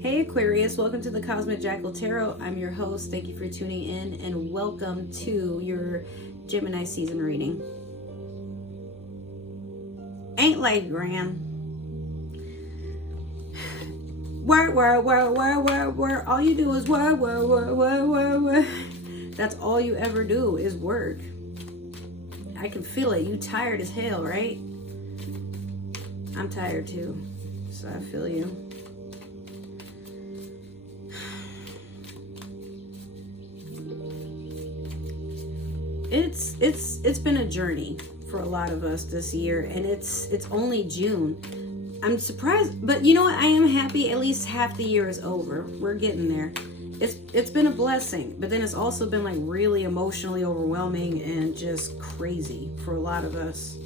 Hey Aquarius, welcome to the Cosmic Jackal Tarot. I'm your host. Thank you for tuning in and welcome to your Gemini season reading. Ain't life grand? Work. All you do is work. That's all you ever do is work. I can feel it. You tired as hell, right? I'm tired too, so I feel you. It's been a journey for a lot of us this year, and it's only June. I'm surprised, but you know what? I am happy. At least half the year is over. We're getting there. It's been a blessing, but then it's also been like really emotionally overwhelming and just crazy for a lot of us.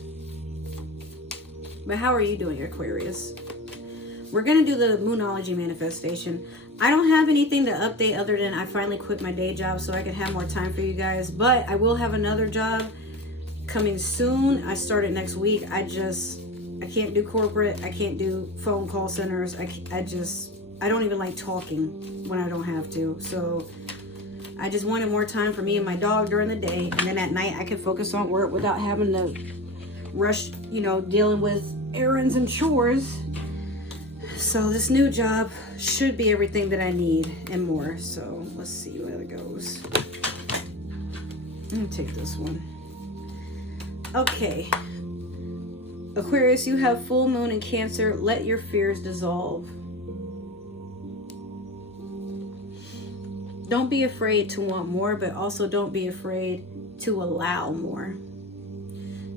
But how are you doing, Aquarius? We're gonna do the Moonology manifestation. I don't have anything to update other than I finally quit my day job so I can have more time for you guys, but I will have another job coming soon. I start it next week. I can't do corporate. I can't do phone call centers. I don't even like talking when I don't have to. So I just wanted more time for me and my dog during the day, and then at night I can focus on work without having to rush, dealing with errands and chores. So this new job should be everything that I need and more. So let's see where it goes. I'm gonna take this one. Okay. Aquarius, you have full moon in Cancer. Let your fears dissolve. Don't be afraid to want more, but also don't be afraid to allow more.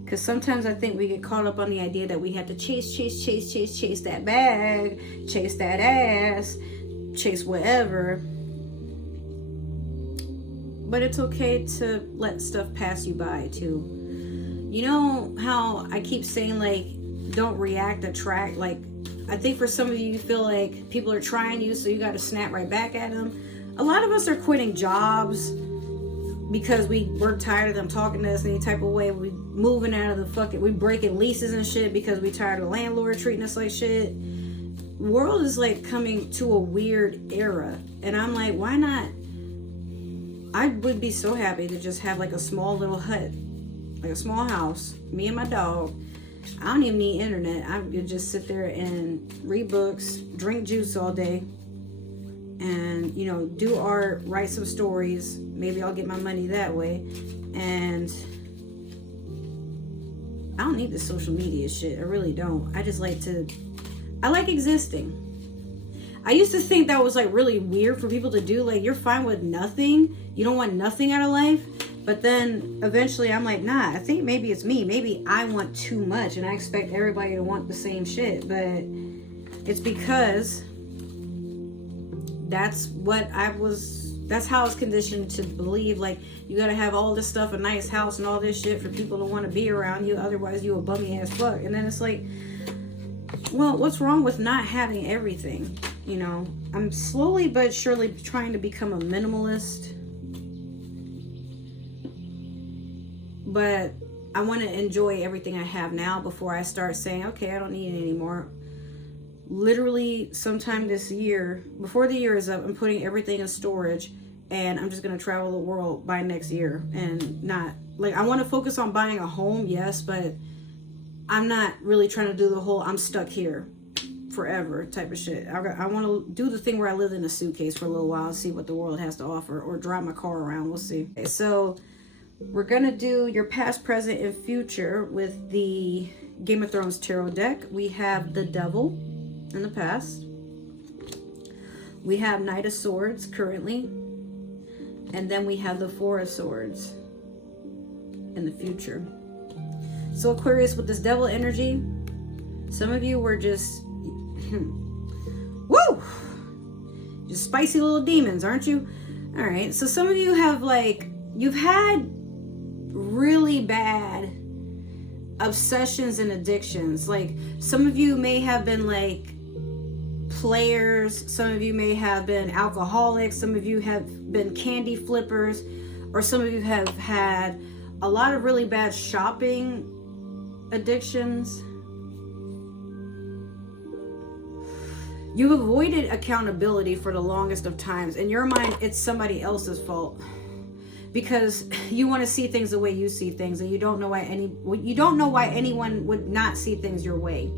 Because sometimes I think we get caught up on the idea that we have to chase that bag, chase that ass, chase whatever. But it's okay to let stuff pass you by too. You know how I keep saying, like, don't react, attract? Like, I think for some of you, you feel like people are trying you, so you got to snap right back at them. A lot of us are quitting jobs because we're tired of them talking to us any type of way. We moving out of we breaking leases and shit because we tired of the landlord treating us like shit. The world is like coming to a weird era, and I'm like, why not? I would be so happy to just have like a small little hut, like a small house, me and my dog. I don't even need internet. I could just sit there and read books, drink juice all day, and do art, write some stories. Maybe I'll get my money that way. And I don't need the social media shit. I really don't. I like existing. I used to think that was like really weird for people to do. Like, you're fine with nothing. You don't want nothing out of life. But then eventually I'm like, nah, I think maybe it's me. Maybe I want too much and I expect everybody to want the same shit. But it's because that's how I was conditioned to believe. Like, you gotta have all this stuff, a nice house and all this shit for people to want to be around you, otherwise you a bummy ass fuck. And then it's like, well, what's wrong with not having everything? I'm slowly but surely trying to become a minimalist, but I want to enjoy everything I have now before I start saying, okay, I don't need it anymore. Literally sometime this year, before the year is up, I'm putting everything in storage, and I'm just going to travel the world by next year. And not like, I want to focus on buying a home, yes, but I'm not really trying to do the whole I'm stuck here forever type of shit. I want to do the thing where I live in a suitcase for a little while and see what the world has to offer, or drive my car around. We'll see. Okay, so we're going to do your past, present, and future with the Game of Thrones tarot deck. We have the Devil in the past. We have Knight of Swords currently. And then we have the Four of Swords in the future. So Aquarius, with this Devil energy, some of you were just woo! Just spicy little demons, aren't you? All right. So some of you have you've had really bad obsessions and addictions. Like, some of you may have been like players, some of you may have been alcoholics, some of you have been candy flippers, or some of you have had a lot of really bad shopping addictions. You avoided accountability for the longest of times. In your mind, it's somebody else's fault. Because you want to see things the way you see things, and you don't know why anyone would not see things your way.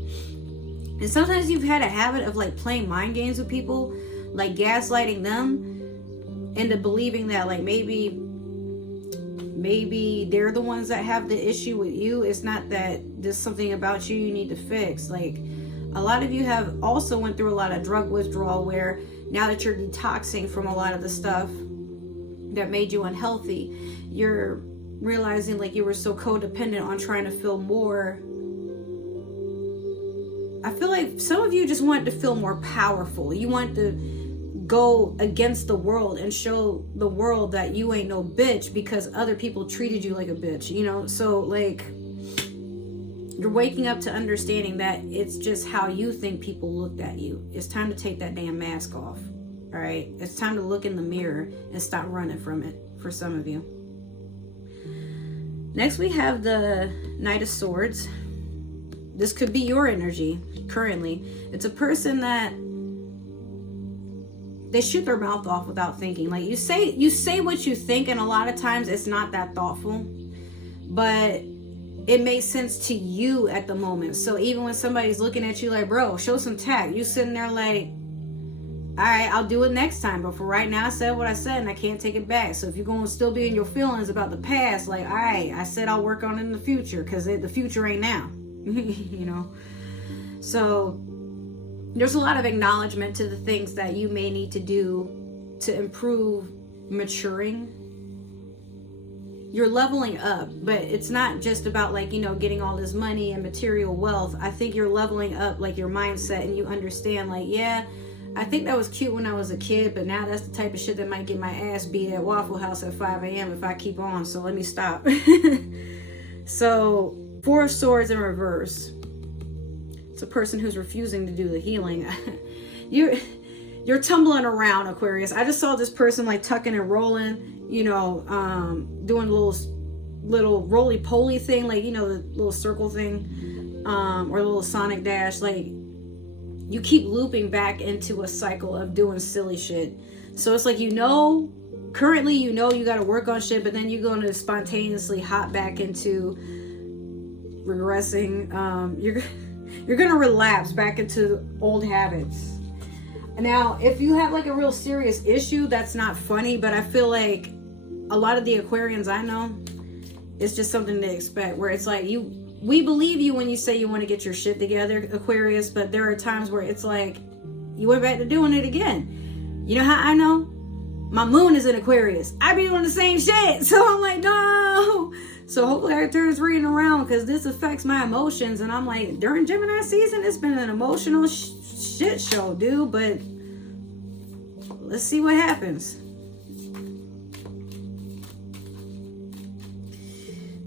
And sometimes you've had a habit of like playing mind games with people, like gaslighting them into believing that like maybe they're the ones that have the issue with you. It's not that there's something about you need to fix. Like, a lot of you have also went through a lot of drug withdrawal, where now that you're detoxing from a lot of the stuff that made you unhealthy, you're realizing like you were so codependent on trying to feel more. I feel like some of you just want to feel more powerful. You want to go against the world and show the world that you ain't no bitch because other people treated you like a bitch, you know? So like, you're waking up to understanding that it's just how you think people looked at you. It's time to take that damn mask off. All right, it's time to look in the mirror and stop running from it for some of you. Next, we have the Knight of Swords. This could be your energy currently. It's a person that they shoot their mouth off without thinking. Like, you say what you think, and a lot of times it's not that thoughtful, but it makes sense to you at the moment. So even when somebody's looking at you like, bro, show some tact, you sitting there like, all right, I'll do it next time. But for right now, I said what I said and I can't take it back. So if you're going to still be in your feelings about the past, like, all right, I said I'll work on it in the future, because the future ain't now. You know? So there's a lot of acknowledgement to the things that you may need to do to improve maturing. You're leveling up, but it's not just about like, you know, getting all this money and material wealth. I think you're leveling up like your mindset, and you understand like, yeah, I think that was cute when I was a kid, but now that's the type of shit that might get my ass beat at Waffle House at 5 a.m. if I keep on, so let me stop. So, Four of Swords in reverse. It's a person who's refusing to do the healing. You're tumbling around, Aquarius. I just saw this person like tucking and rolling, you know, doing a little roly-poly thing, like, you know, the little circle thing, or a little Sonic Dash, like, you keep looping back into a cycle of doing silly shit. So it's like, you know, currently you know you got to work on shit, but then you're going to spontaneously hop back into regressing. You're going to relapse back into old habits. Now, if you have like a real serious issue, that's not funny, but I feel like a lot of the Aquarians I know, it's just something to expect, where it's like we believe you when you say you want to get your shit together, Aquarius, but there are times where it's like you went back to doing it again. You know how I know? My moon is in Aquarius. I be doing the same shit. So I'm like, no. So hopefully our turn's reading around, because this affects my emotions. And I'm like, during Gemini season, it's been an emotional shit show, dude. But let's see what happens.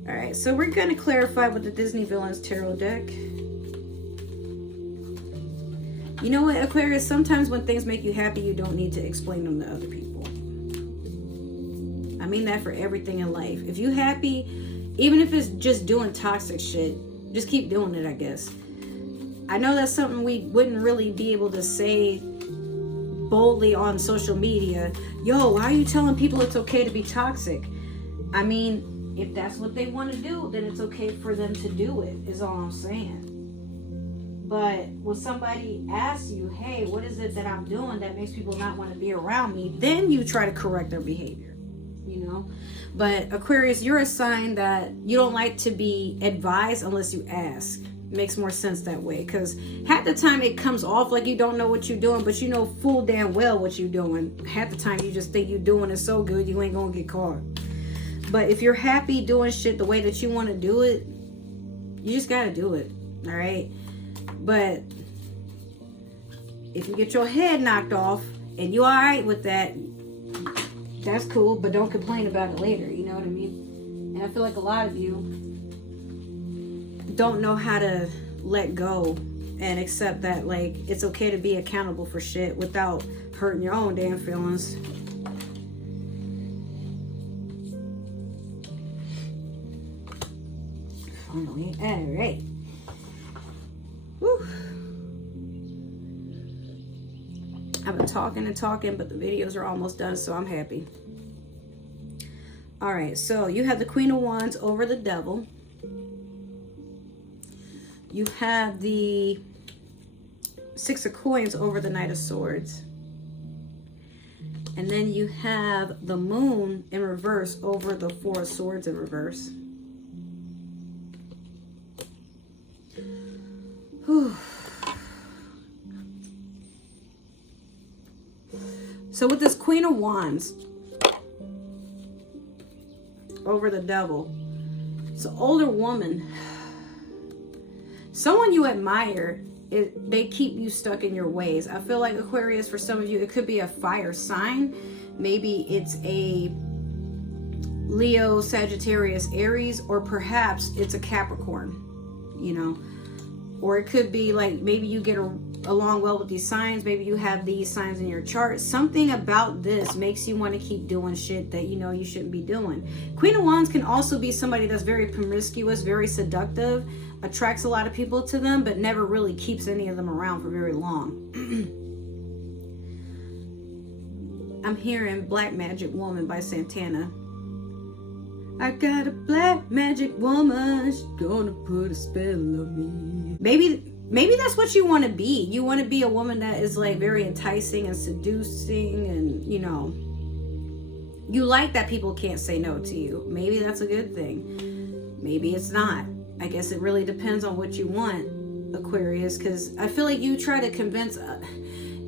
All right, so we're going to clarify with the Disney Villains Tarot deck. You know what, Aquarius? Sometimes when things make you happy, you don't need to explain them to other people. I mean that for everything in life. If you're happy, even if it's just doing toxic shit, just keep doing it, I guess. I know that's something we wouldn't really be able to say boldly on social media. Yo, why are you telling people it's okay to be toxic? I mean, if that's what they want to do, then it's okay for them to do it, is all I'm saying. But when somebody asks you, hey, what is it that I'm doing that makes people not want to be around me, then you try to correct their behavior, you know? But Aquarius, you're a sign that you don't like to be advised unless you ask. It makes more sense that way, because half the time it comes off like you don't know what you're doing, but you know full damn well what you're doing. Half the time you just think you're doing it so good you ain't gonna get caught. But if you're happy doing shit the way that you want to do it, you just got to do it. All right. But if you get your head knocked off and you all right with that, that's cool. But don't complain about it later. You know what I mean? And I feel like a lot of you don't know how to let go and accept that, like, it's okay to be accountable for shit without hurting your own damn feelings. Finally. All right. Woo. I've been talking and talking, but the videos are almost done, so I'm happy. All right, so you have the Queen of Wands over the Devil. You have the Six of Coins over the Knight of Swords. And then you have the Moon in reverse over the Four of Swords in reverse. Whew. So with this Queen of Wands over the Devil, it's an older woman. Someone you admire. They keep you stuck in your ways. I feel like Aquarius, for some of you, it could be a fire sign. Maybe it's a Leo, Sagittarius, Aries, or perhaps it's a Capricorn, you know. Or it could be like maybe you get along well with these signs. Maybe you have these signs in your chart. Something about this makes you want to keep doing shit that you know you shouldn't be doing. Queen of Wands can also be somebody that's very promiscuous, very seductive, attracts a lot of people to them, but never really keeps any of them around for very long. I'm hearing Black Magic Woman by Santana. I got a black magic woman, she's gonna put a spell on me. Maybe that's what you want to be. You want to be a woman that is like very enticing and seducing, and you know, you like that people can't say no to you. Maybe that's a good thing. Maybe it's not. I guess it really depends on what you want, Aquarius, because I feel like you try to convince,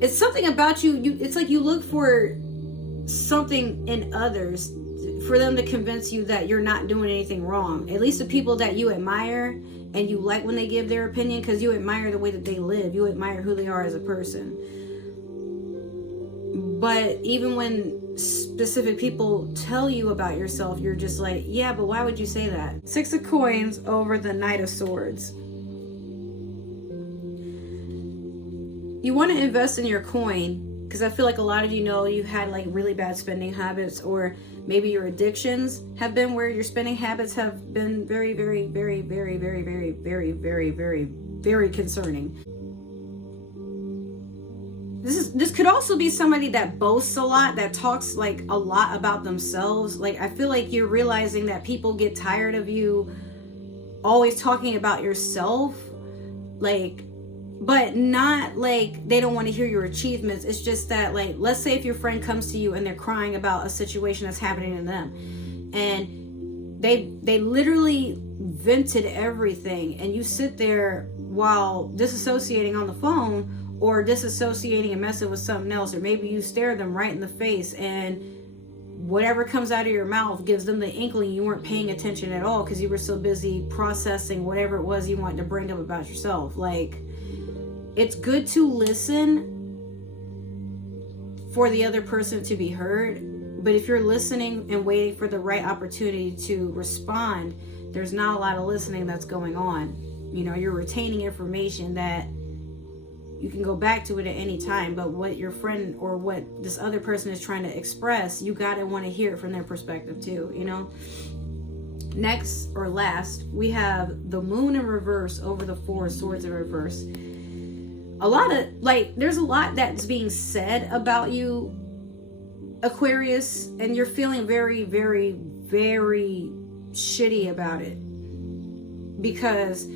it's something about you, it's like you look for something in others for them to convince you that you're not doing anything wrong. At least the people that you admire and you like when they give their opinion, because you admire the way that they live. You admire who they are as a person. But even when specific people tell you about yourself, you're just like, yeah, but why would you say that? Six of Coins over the Knight of Swords. You want to invest in your coin, because I feel like a lot of you know you had like really bad spending habits, or maybe your addictions have been where your spending habits have been very, very, very, very, very, very, very, very, very, very concerning. This could also be somebody that boasts a lot, that talks like a lot about themselves. Like, I feel like you're realizing that people get tired of you always talking about yourself, like, but not like they don't want to hear your achievements. It's just that, like, let's say if your friend comes to you and they're crying about a situation that's happening to them, and they literally vented everything, and you sit there while disassociating on the phone, or disassociating and messing with something else, or maybe you stare them right in the face, and whatever comes out of your mouth gives them the inkling you weren't paying attention at all because you were so busy processing whatever it was you wanted to bring up about yourself. Like, it's good to listen for the other person to be heard, but if you're listening and waiting for the right opportunity to respond, there's not a lot of listening that's going on. You know, you're retaining information that you can go back to it at any time, but what your friend or what this other person is trying to express, you gotta want to hear it from their perspective too, you know. Next, or last, we have the Moon in reverse over the Four of Swords in reverse. A lot of, like, there's a lot that's being said about you, Aquarius, and you're feeling very, very, very shitty about it, because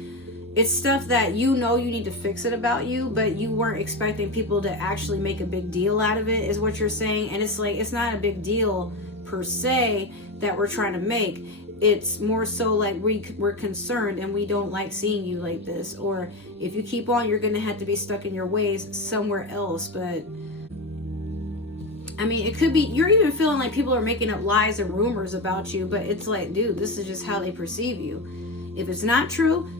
it's stuff that you know you need to fix it about you, but you weren't expecting people to actually make a big deal out of it, is what you're saying. And it's like, it's not a big deal per se that we're trying to make. It's more so like we're concerned and we don't like seeing you like this. Or if you keep on, you're going to have to be stuck in your ways somewhere else. But I mean, it could be, you're even feeling like people are making up lies and rumors about you, but it's like, dude, this is just how they perceive you. If it's not true,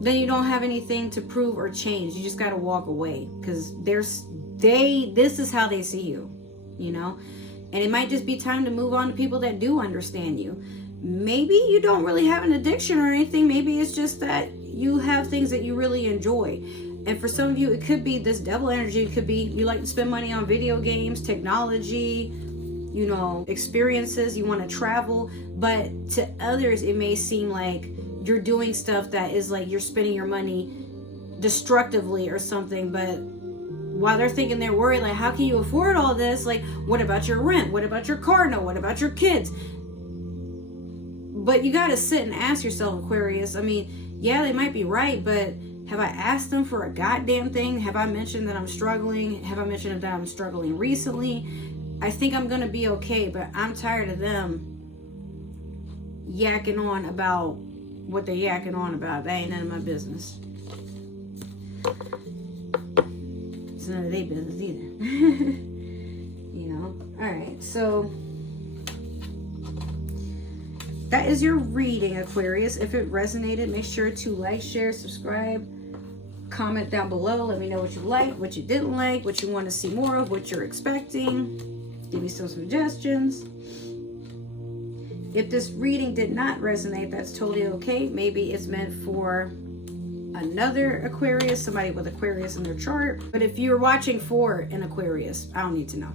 then you don't have anything to prove or change. You just got to walk away, because this is how they see you, you know. And it might just be time to move on to people that do understand you. Maybe you don't really have an addiction or anything. Maybe it's just that you have things that you really enjoy. And for some of you, it could be this devil energy. It could be you like to spend money on video games, technology, you know, experiences. You want to travel. But to others, it may seem like you're doing stuff that is like you're spending your money destructively or something. But while they're thinking they're worried, like, how can you afford all this? Like, what about your rent? What about your car note? What about your kids? But you got to sit and ask yourself, Aquarius. I mean, yeah, they might be right, but have I asked them for a goddamn thing? Have I mentioned that I'm struggling? Have I mentioned that I'm struggling recently? I think I'm going to be okay, but I'm tired of them yakking on about what they yakking on about. That ain't none of my business. It's none of their business either. You know? Alright, so that is your reading, Aquarius. If it resonated, make sure to like, share, subscribe, comment down below. Let me know what you liked, what you didn't like, what you want to see more of, what you're expecting. Give me some suggestions. If this reading did not resonate, that's totally okay. Maybe it's meant for another Aquarius, somebody with Aquarius in their chart. But if you're watching for an Aquarius, I don't need to know.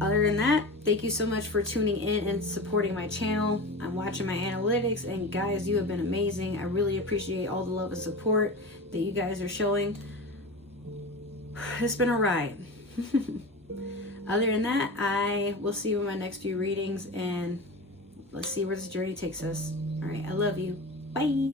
Other than that, thank you so much for tuning in and supporting my channel. I'm watching my analytics, and guys, you have been amazing. I really appreciate all the love and support that you guys are showing. It's been a ride. Other than that, I will see you in my next few readings, and let's see where this journey takes us. All right, I love you. Bye.